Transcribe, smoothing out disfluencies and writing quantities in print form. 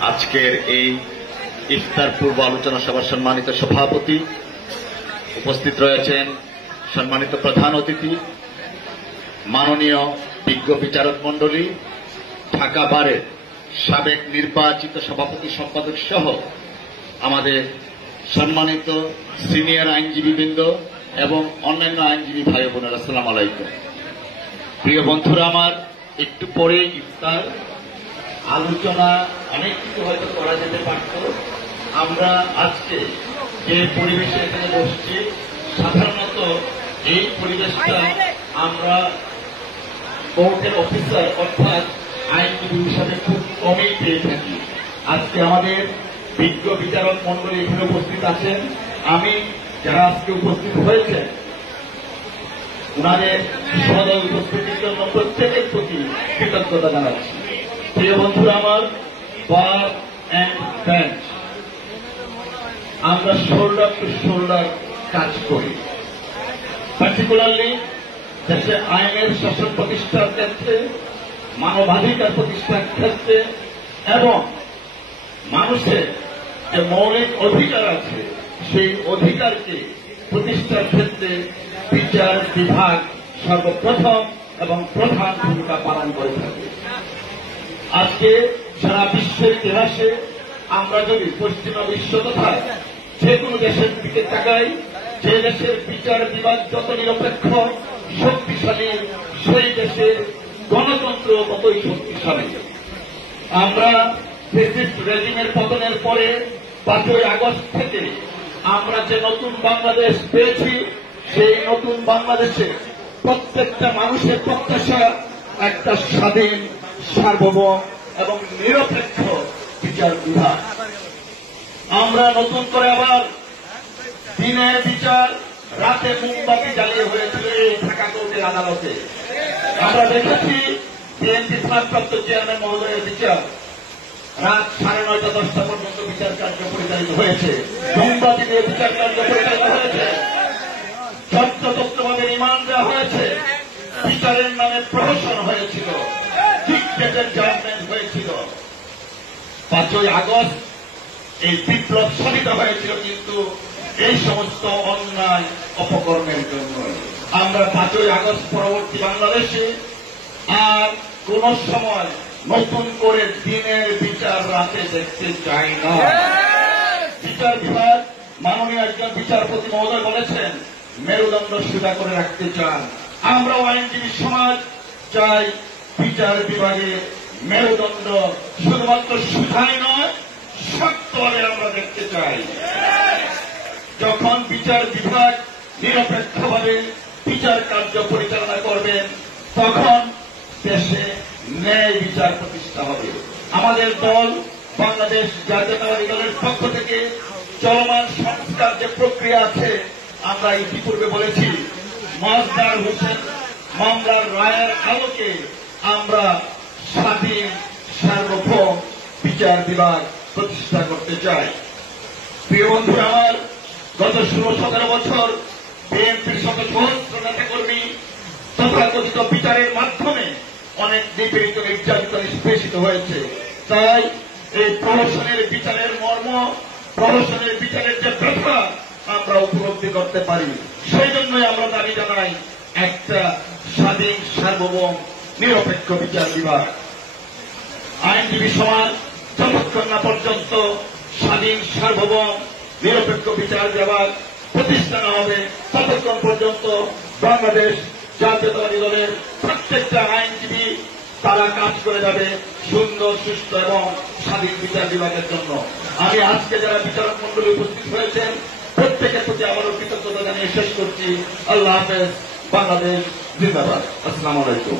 আজকের এই ইফতার পূর্ব আলোচনা সভার সম্মানিত সভাপতি, উপস্থিত রয়েছেন সম্মানিত প্রধান অতিথি, মাননীয় বিজ্ঞ বিচারক মণ্ডলী, ঢাকা বারের সাবেক নির্বাচিত সভাপতি সম্পাদক সহ আমাদের সম্মানিত সিনিয়র আইনজীবীবৃন্দ এবং অন্যান্য আইনজীবী ভাই বোনেরা, আসসালামু আলাইকুম। প্রিয় বন্ধুরা, আমার একটু পরে ইফতার আলোচনা অনেক কিছু হয়তো করা যেতে পারত। আমরা আজকে যে পরিবেশে এখানে বসছি, সাধারণত এই পরিবেশটা আমরা কোর্টের অফিসার অর্থাৎ আইনজীবী হিসাবে খুব কমই পেয়ে থাকি। আজকে আমাদের বিজ্ঞ বিচারক মণ্ডলী এখানে উপস্থিত আছেন। আমি যারা আজকে উপস্থিত হয়েছেন ওনাদের সদয় উপস্থিতির জন্য প্রত্যেকের প্রতি কৃতজ্ঞতা জানাচ্ছি। প্রিয় বন্ধুরা আমার, বার অ্যান্ড বেঞ্চ আমরা শোল্ডার টু শোল্ডার কাজ করি, পার্টিকুলারলি দেশে আইনের শাসন প্রতিষ্ঠার ক্ষেত্রে, মানবাধিকার প্রতিষ্ঠার ক্ষেত্রে এবং মানুষের যে মৌলিক অধিকার আছে সেই অধিকারকে প্রতিষ্ঠার ক্ষেত্রে বিচার বিভাগ সর্বপ্রথম এবং প্রধান ভূমিকা পালন করে থাকে। আজকে সারা বিশ্বের ইতিহাসে আমরা যদি পশ্চিমা বিশ্ব তথা যে কোনো দেশের দিকে তাকাই, যে দেশের বিচার বিভাগ যত নিরপেক্ষ শক্তিশালী, সেই দেশের গণতন্ত্র ততই শক্তিশালী। আমরা ফ্যাসিস্ট রেজিমের পতনের পরে 5ই আগস্ট থেকে আমরা যে নতুন বাংলাদেশ পেয়েছি, সেই নতুন বাংলাদেশে প্রত্যেকটা মানুষের প্রত্যাশা একটা স্বাধীন, সার্বভৌম এবং নিরপেক্ষ বিচার বিভাগ। আমরা নতুন করে আবার দিনের বিচার রাতে মোমবাতি জ্বালিয়ে হয়েছিল এই ঢাকা কোর্টের আদালতে। আমরা দেখেছি বিএনপি ভারপ্রাপ্ত চেয়ারম্যান মহোদয়ের বিচার রাত 9:30-10টা পর্যন্ত বিচার কার্য পরিচালিত হয়েছে, মোমবাতি দিয়ে বিচার কার্য পরিচালিত হয়েছে, যত্রতত্রভাবে রিমান্ড দেওয়া হয়েছে, বিচারের নামে প্রহসন হয়েছিল, ডিক্টেটেড জাজমেন্ট হয়েছিল। 5ই আগস্ট এই বিপ্লব সাধিত হয়েছিল কিন্তু এই সমস্ত অন্যায় অপকর্মের জন্য। আমরা 5ই আগস্ট পরবর্তী বাংলাদেশে আর কোন সময় নতুন করে দিনের বিচার রাতে দেখতে চাই না। বিচার বিভাগ, মাননীয় একজন বিচারপতি মহোদয় বলেছেন, মেরুদণ্ড সোজা করে রাখতে চান। আমরাও আইনজীবী সমাজ চাই বিচার বিভাগে মেরুদণ্ড শুধুমাত্র সোজাই নয়, শক্তভাবে আমরা দেখতে চাই। যখন বিচার বিভাগ নিরপেক্ষভাবে বিচার কার্য পরিচালনা করবেন, তখন দেশে ন্যায় বিচার প্রতিষ্ঠা হবে। আমাদের দল বাংলাদেশ জাতীয়তাবাদী দলের পক্ষ থেকে চলমান সংস্কার যে প্রক্রিয়া আছে, আমরা ইতিপূর্বে বলেছি, মাজদার হোসেন মামলার রায়ের আলোকে আমরা স্বাধীন, সার্বভৌম বিচার বিভাগ প্রতিষ্ঠা করতে চাই। প্রিয় বন্ধুরা আমার, গত 16-17 বছর বিএনপির শত সহস্র নেতাকর্মী তথাকথিত বিচারের মাধ্যমে অনেক নিপীড়িত, নির্যাতিত, নিষ্পেষিত হয়েছে। তাই এই প্রহসনের বিচারের মর্ম, প্রহসনের বিচারের যে ব্যথা আমরা উপলব্ধি করতে পারি, সেই জন্যই আমরা দাবি জানাই একটা স্বাধীন, সার্বভৌম, নিরপেক্ষ বিচার বিভাগ। আইনজীবী সমাজ যতক্ষণ না পর্যন্ত স্বাধীন, সার্বভৌম, নিরপেক্ষ বিচার বিভাগ প্রতিষ্ঠা না হবে, ততক্ষণ পর্যন্ত বাংলাদেশ জাতীয়তাবাদী দলের প্রত্যেকটা আইনজীবী তারা কাজ করে যাবে সুন্দর, সুস্থ এবং স্বাধীন বিচার বিভাগের জন্য। আমি আজকে যারা বিচারক মণ্ডলী উপস্থিত হয়েছেন প্রত্যেকের প্রতি আবারও কৃতজ্ঞতা জানিয়ে শেষ করছি। আল্লাহ হাফেজ। বাংলাদেশ জিন্দাবাদ। আসসালামু আলাইকুম।